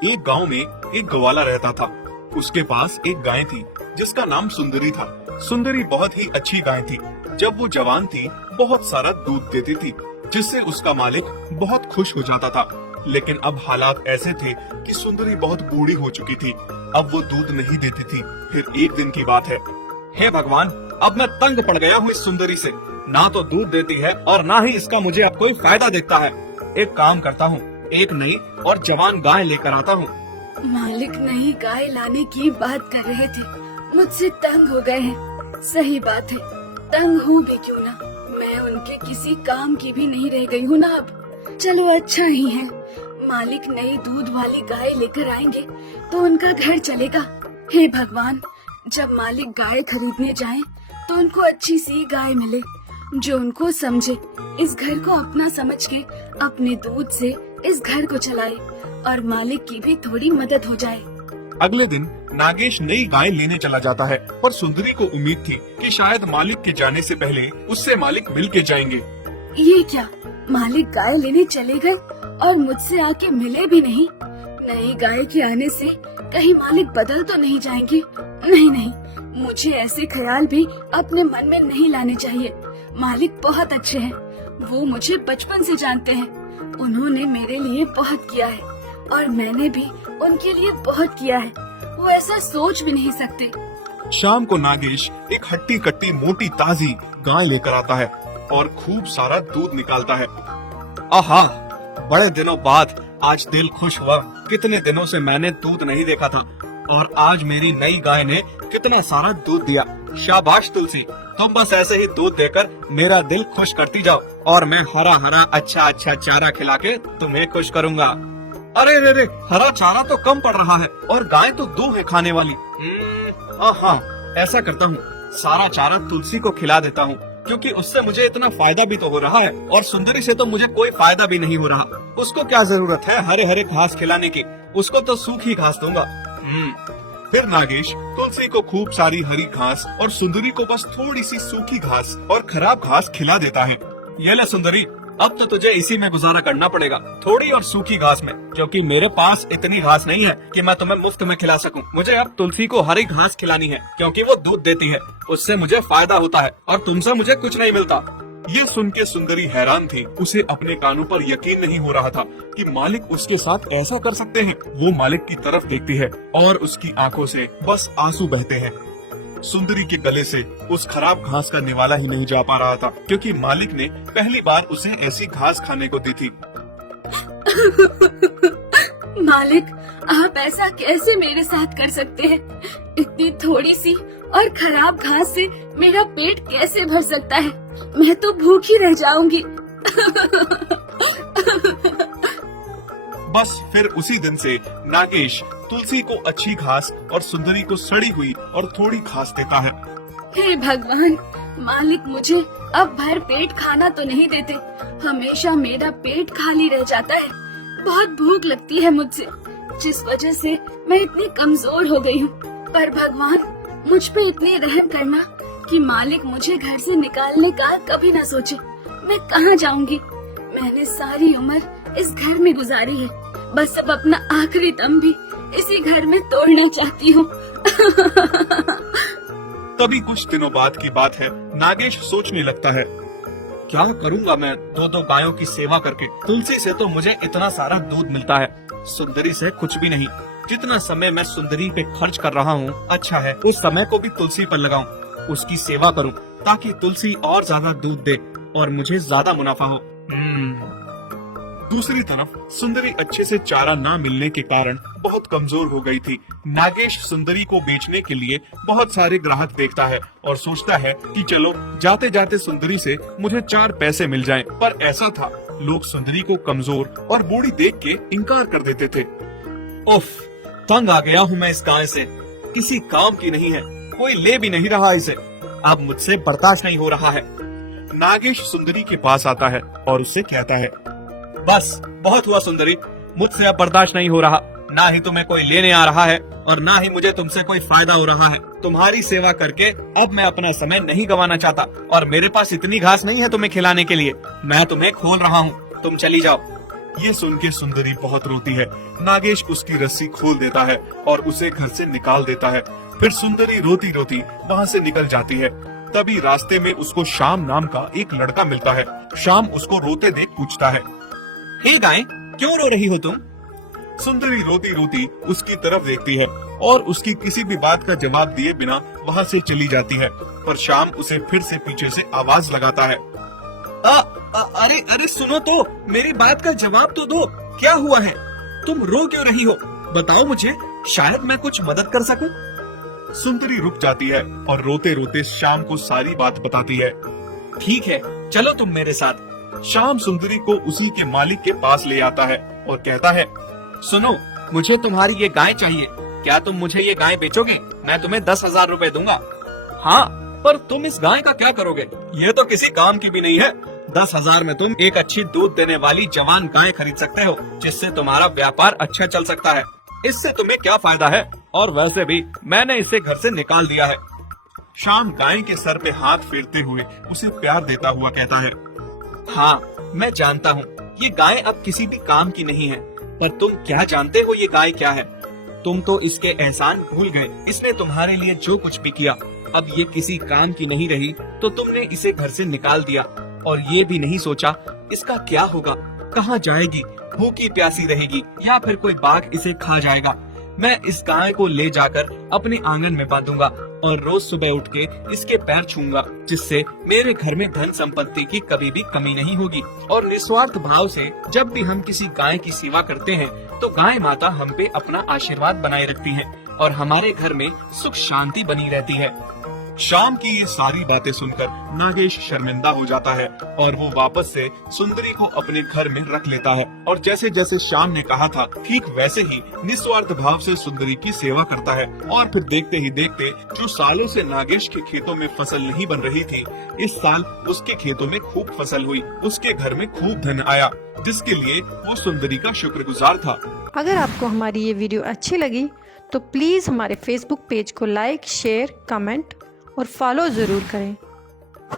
एक गांव में एक ग्वाला रहता था। उसके पास एक गाय थी जिसका नाम सुंदरी था। सुंदरी बहुत ही अच्छी गाय थी। जब वो जवान थी बहुत सारा दूध देती थी, जिससे उसका मालिक बहुत खुश हो जाता था। लेकिन अब हालात ऐसे थे कि सुंदरी बहुत बूढ़ी हो चुकी थी। अब वो दूध नहीं देती थी। फिर एक दिन की बात है, हे भगवान, अब मैं तंग पड़ गया हूँ इस सुंदरी से। ना तो दूध देती है और ना ही इसका मुझे अब कोई फायदा दिखता है। एक काम करता हूँ, एक नई और जवान गाय लेकर आता हूँ। मालिक नई गाय लाने की बात कर रहे थे, मुझसे तंग हो गए हैं। सही बात है, तंग हूँ भी क्यों ना, मैं उनके किसी काम की भी नहीं रह गई हूँ ना अब। चलो अच्छा ही है, मालिक नई दूध वाली गाय लेकर आएंगे तो उनका घर चलेगा। हे भगवान, जब मालिक गाय खरीदने जाएं तो उनको अच्छी सी गाय मिले जो उनको समझे, इस घर को अपना समझ के अपने दूध से इस घर को चलाए और मालिक की भी थोड़ी मदद हो जाए। अगले दिन नागेश नई गाय लेने चला जाता है, पर सुंदरी को उम्मीद थी कि शायद मालिक के जाने से पहले उससे मालिक मिल के जाएंगे। ये क्या, मालिक गाय लेने चले गए और मुझसे आके मिले भी नहीं। नई गाय के आने से कहीं मालिक बदल तो नहीं जाएंगे। नहीं नहीं, मुझे ऐसे ख्याल भी अपने मन में नहीं लाने चाहिए। मालिक बहुत अच्छे हैं, वो मुझे बचपन से जानते हैं। उन्होंने मेरे लिए बहुत किया है और मैंने भी उनके लिए बहुत किया है। वो ऐसा सोच भी नहीं सकते। शाम को नागेश एक हट्टी कट्टी मोटी ताजी गाय लेकर आता है और खूब सारा दूध निकालता है। आहा, बड़े दिनों बाद आज दिल खुश हुआ। कितने दिनों से मैंने दूध नहीं देखा था और आज मेरी नई गाय ने कितना सारा दूध दिया। शाबाश तुलसी, तुम बस ऐसे ही दूध देकर मेरा दिल खुश करती जाओ और मैं हरा हरा अच्छा अच्छा चारा खिला के तुम्हें खुश करूँगा। अरे रे रे, हरा चारा तो कम पड़ रहा है और गाय तो दो है खाने वाली। हाँ, ऐसा करता हूँ, सारा चारा तुलसी को खिला देता हूँ, क्योंकि उससे मुझे इतना फायदा भी तो हो रहा है और सुंदरी से तो मुझे कोई फायदा भी नहीं हो रहा। उसको क्या जरूरत है हरे हरे घास खिलाने की, उसको तो सूखी घास दूंगा। फिर नागेश तुलसी को खूब सारी हरी घास और सुंदरी को बस थोड़ी सी सूखी घास और खराब घास खिला देता है। ये ले सुंदरी, अब तो तुझे इसी में गुजारा करना पड़ेगा, थोड़ी और सूखी घास में, क्योंकि मेरे पास इतनी घास नहीं है कि मैं तुम्हें मुफ्त में खिला सकूं। मुझे अब तुलसी को हरी घास खिलानी है, क्योंकि वो दूध देती है, उससे मुझे फायदा होता है और तुमसे मुझे कुछ नहीं मिलता। ये सुन के सुंदरी हैरान थी। उसे अपने कानों पर यकीन नहीं हो रहा था कि मालिक उसके साथ ऐसा कर सकते हैं। वो मालिक की तरफ देखती है और उसकी आंखों से बस आंसू बहते हैं। सुंदरी के गले से उस खराब घास का निवाला ही नहीं जा पा रहा था, क्योंकि मालिक ने पहली बार उसे ऐसी घास खाने को दी थी। मालिक, आप ऐसा कैसे मेरे साथ कर सकते हैं? इतनी थोड़ी सी और खराब घास से मेरा पेट कैसे भर सकता है? मैं तो भूखी रह जाऊंगी। बस फिर उसी दिन से नागेश तुलसी को अच्छी घास और सुंदरी को सड़ी हुई और थोड़ी घास देता है। हे भगवान, मालिक मुझे अब भर पेट खाना तो नहीं देते। हमेशा मेरा पेट खाली रह जाता है। बहुत भूख लगती है मुझसे, जिस वजह से मैं इतनी कमजोर हो गई हूँ। पर भगवान, मुझ पे इतनी रहम करना कि मालिक मुझे घर से निकालने का कभी न सोचे। मैं कहाँ जाऊंगी? मैंने सारी उम्र इस घर में गुजारी है, बस अब अपना आखिरी दम भी इसी घर में तोड़ना चाहती हूँ। तभी कुछ दिनों बाद की बात है, नागेश सोचने लगता है, क्या करूंगा मैं दो गायों की सेवा करके? तुलसी से तो मुझे इतना सारा दूध मिलता है, सुंदरी से कुछ भी नहीं। जितना समय मैं सुंदरी पे खर्च कर रहा हूँ, अच्छा है उस समय को भी तुलसी पर लगाऊं, उसकी सेवा करूं, ताकि तुलसी और ज्यादा दूध दे और मुझे ज्यादा मुनाफा हो। दूसरी तरफ सुंदरी अच्छे से चारा ना मिलने के कारण बहुत कमजोर हो गई थी। नागेश सुंदरी को बेचने के लिए बहुत सारे ग्राहक देखता है और सोचता है कि चलो जाते जाते सुंदरी से मुझे 4 पैसे मिल जाएं। पर ऐसा था, लोग सुंदरी को कमजोर और बूढ़ी देख के इनकार कर देते थे। उफ, तंग आ गया हूँ मैं इस गाय से, किसी काम की नहीं है, कोई ले भी नहीं रहा इसे, अब मुझसे बर्दाश्त नहीं हो रहा है। नागेश सुंदरी के पास आता है और उससे कहता है, बस बहुत हुआ सुंदरी, मुझसे अब बर्दाश्त नहीं हो रहा। ना ही तुम्हें कोई लेने आ रहा है और ना ही मुझे तुमसे कोई फायदा हो रहा है। तुम्हारी सेवा करके अब मैं अपना समय नहीं गंवाना चाहता और मेरे पास इतनी घास नहीं है तुम्हें खिलाने के लिए। मैं तुम्हें खोल रहा हूँ, तुम चली जाओ। ये सुन के सुंदरी बहुत रोती है। नागेश उसकी रस्सी खोल देता है और उसे घर से निकाल देता है। फिर सुंदरी रोती रोती वहाँ से निकल जाती है। तभी रास्ते में उसको श्याम नाम का एक लड़का मिलता है। श्याम उसको रोते देख पूछता है, हे गाय, क्यों रो रही हो तुम? सुंदरी रोती रोती उसकी तरफ देखती है और उसकी किसी भी बात का जवाब दिए बिना वहाँ से चली जाती है। पर श्याम उसे फिर से पीछे से आवाज लगाता है, अरे अरे सुनो तो, मेरी बात का जवाब तो दो। क्या हुआ है? तुम रो क्यों रही हो? बताओ मुझे, शायद मैं कुछ मदद कर सकूं। सुंदरी रुक जाती है और रोते रोते श्याम को सारी बात बताती है। ठीक है, चलो तुम मेरे साथ। श्याम सुंदरी को उसी के मालिक के पास ले आता है और कहता है, सुनो, मुझे तुम्हारी ये गाय चाहिए। क्या तुम मुझे ये गाय बेचोगे? मैं तुम्हें 10,000 रुपए दूंगा। हाँ, पर तुम इस गाय का क्या करोगे? ये तो किसी काम की भी नहीं है। 10,000 में तुम एक अच्छी दूध देने वाली जवान गाय खरीद सकते हो, जिससे तुम्हारा व्यापार अच्छा चल सकता है। इससे तुम्हें क्या फायदा है? और वैसे भी मैंने इसे घर से निकाल दिया है। श्याम गाय के सर पे हाथ फेरते हुए उसे प्यार देता हुआ कहता है, हाँ, मैं जानता हूँ ये गाय अब किसी भी काम की नहीं है, पर तुम क्या जानते हो ये गाय क्या है? तुम तो इसके एहसान भूल गए। इसने तुम्हारे लिए जो कुछ भी किया, अब ये किसी काम की नहीं रही, तो तुमने इसे घर से निकाल दिया और ये भी नहीं सोचा इसका क्या होगा, कहाँ जाएगी, भूखी प्यासी रहेगी या फिर कोई बाघ इसे खा जाएगा। मैं इस गाय को ले जाकर अपने आंगन में बांधूंगा और रोज सुबह उठ के इसके पैर छूंगा, जिससे मेरे घर में धन संपत्ति की कभी भी कमी नहीं होगी। और निस्वार्थ भाव से जब भी हम किसी गाय की सेवा करते हैं, तो गाय माता हम पे अपना आशीर्वाद बनाए रखती है और हमारे घर में सुख शांति बनी रहती है। श्याम की ये सारी बातें सुनकर नागेश शर्मिंदा हो जाता है और वो वापस से सुंदरी को अपने घर में रख लेता है। और जैसे जैसे श्याम ने कहा था, ठीक वैसे ही निस्वार्थ भाव से सुंदरी की सेवा करता है। और फिर देखते ही देखते जो सालों से नागेश के खेतों में फसल नहीं बन रही थी, इस साल उसके खेतों में खूब फसल हुई। उसके घर में खूब धन आया, जिसके लिए वो सुंदरी का शुक्रगुजार था। अगर आपको हमारी ये वीडियो अच्छी लगी तो प्लीज़ हमारे फेसबुक पेज को लाइक, शेयर, कमेंट और फॉलो ज़रूर करें।